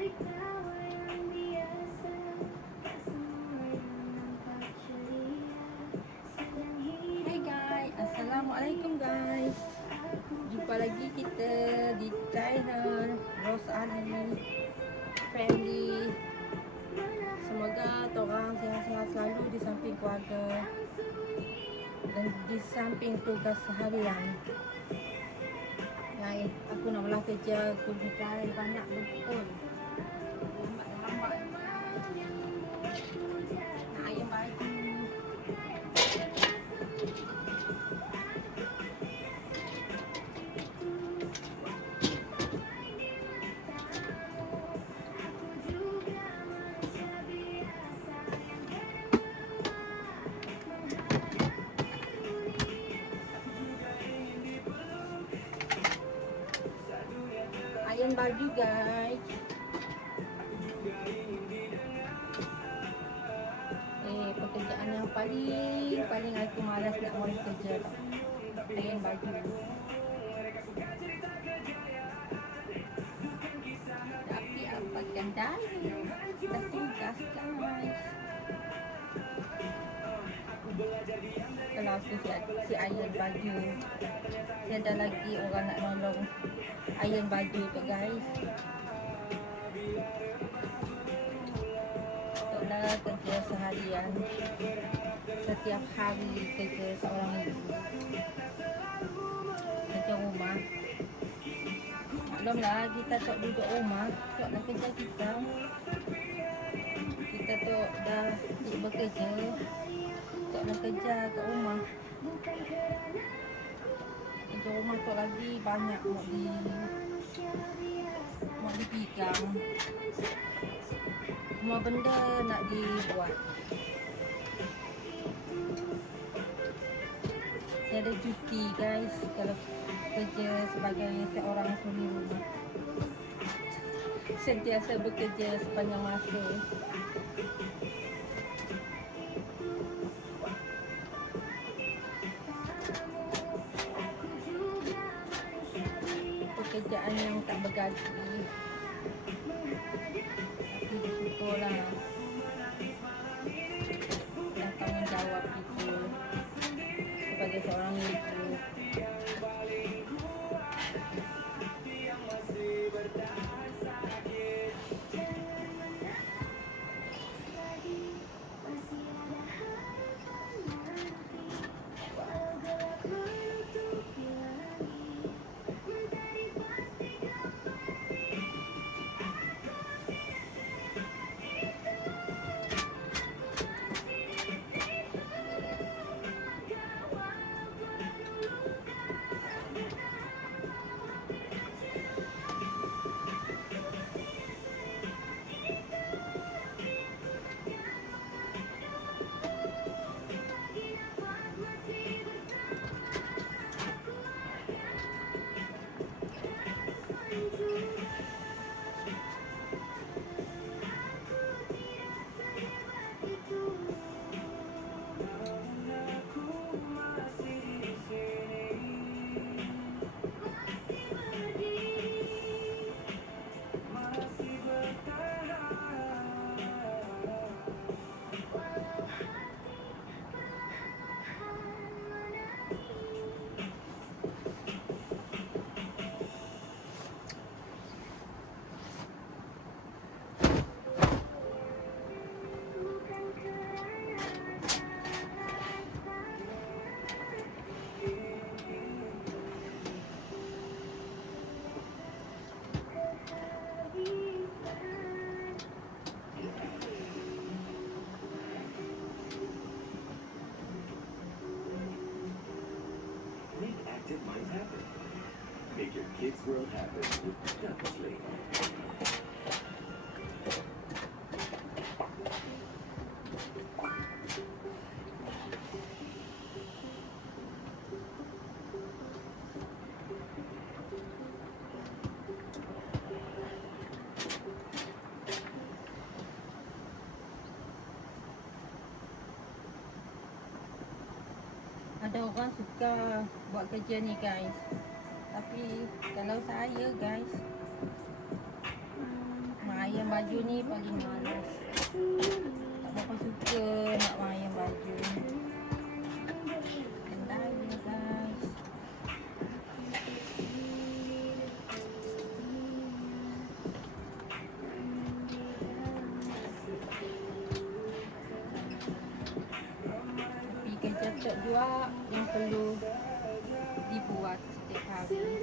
Hai guys, Assalamualaikum guys. Jumpa lagi kita di channel Rose Ali Family. Semoga korang sihat-sihat selalu di samping keluarga dan di samping tugas seharian. Guys, aku nak belah kerja, aku bukan banyak betul. Lambat-lambat nak ayam baju. Ayam baju guys. Pekerjaan yang paling aku malas nak mula kerja tau. Ayam baju. Tapi apakan daya, dah tugas guys. Kalau aku si ayam baju, tiada lagi orang nak nolong ayam baju tu guys. Itulah kerja seharian, setiap hari kerja seorang ibu, kerja rumah. Maklumlah kita tak duduk rumah, tak nak kerja kita. Kita tu dah bekerja, tak nak kerja kat rumah. Kerja rumah tu lagi banyak mau dipegang. Semua benda nak dibuat. Saya ada cuti guys kalau kerja sebagai seorang suri rumah. Sentiasa bekerja sepanjang masa. Pekerjaan yang tak bergaji, tapi bersyukurlah dan tanggungjawab kita sebagai seorang ibu. Active minds happen. Make your kids' world happen with Duck Sleep. Ada orang suka buat kerja ni guys, tapi kalau saya guys, mak ayam baju ni paling malas. Tak berapa suka nak wayang baju. And lagi guys. Tapi kerja tak juga yang perlu dibuat setiap hari.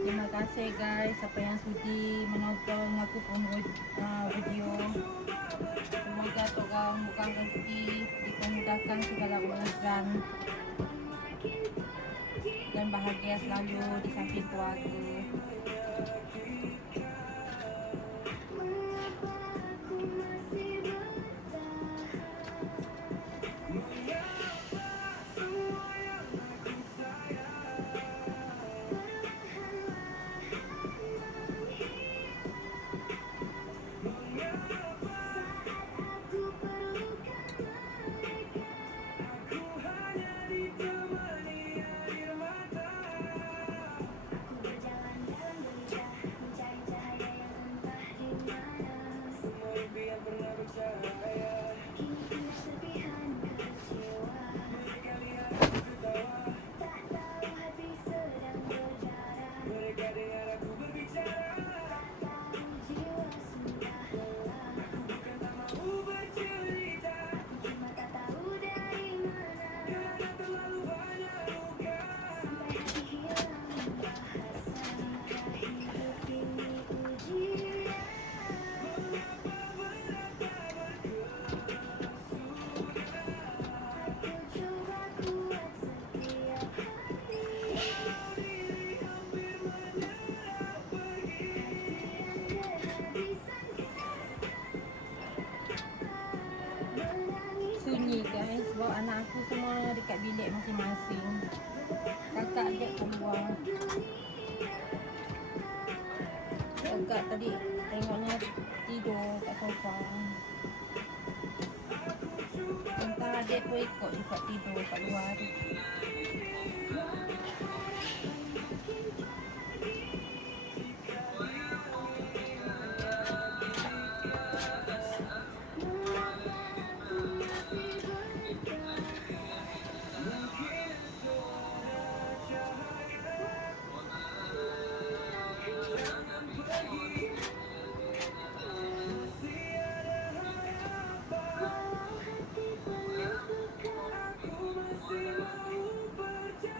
Terima kasih guys siapa yang sudi menonton aku pun video. Semoga Tuhan bukan rezeki, dipermudahkan segala urusan dan bahagia selalu di samping keluarga. Sunyi guys sebab anak aku semua dekat bilik masing-masing. Kakak adik keluar. Kakak tadi tengoknya tidur kat sofa. Entah adik pun ikut juga tidur kat luar. Aku masih mau percaya.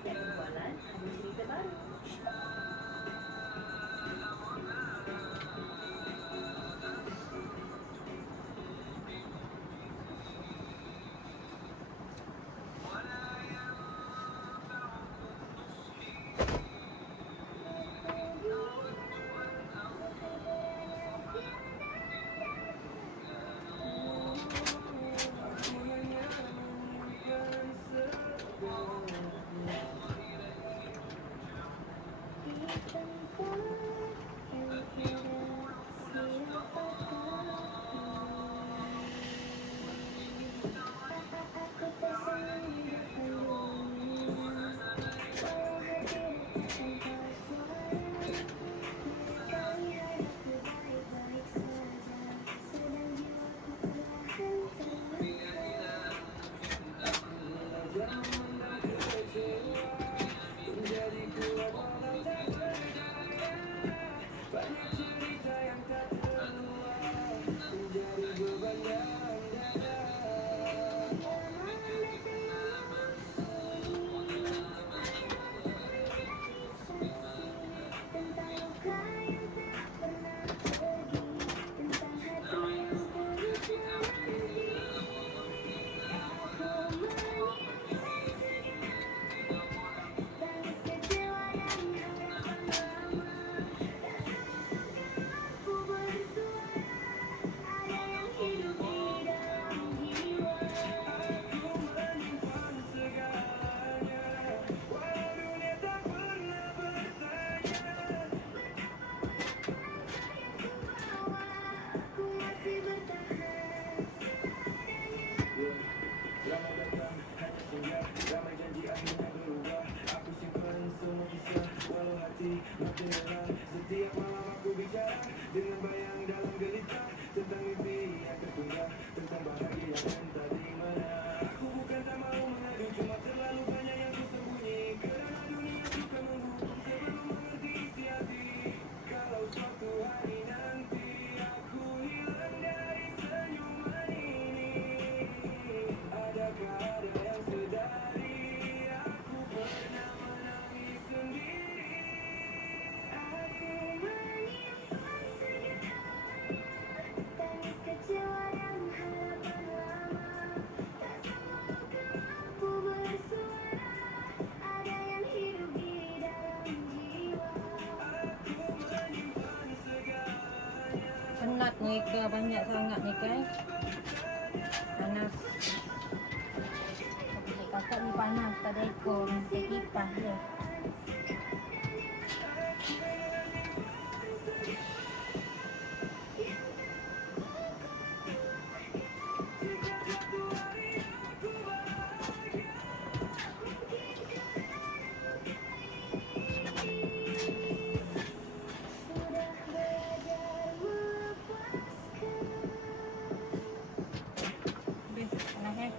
Setiap perbualan ada cerita baru. Penat mereka banyak sangat ni guys. Panas. Kakak ni panas, tak ada aircon, ada kipas je. Panas eh?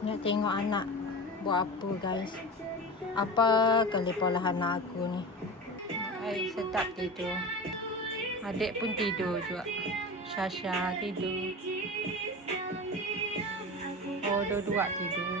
Nak tengok anak buat apa guys. Apa kali pola anak aku ni. Ay, sedap tidur. Adik pun tidur juga. Syasha tidur. Oh, dua-dua tidur.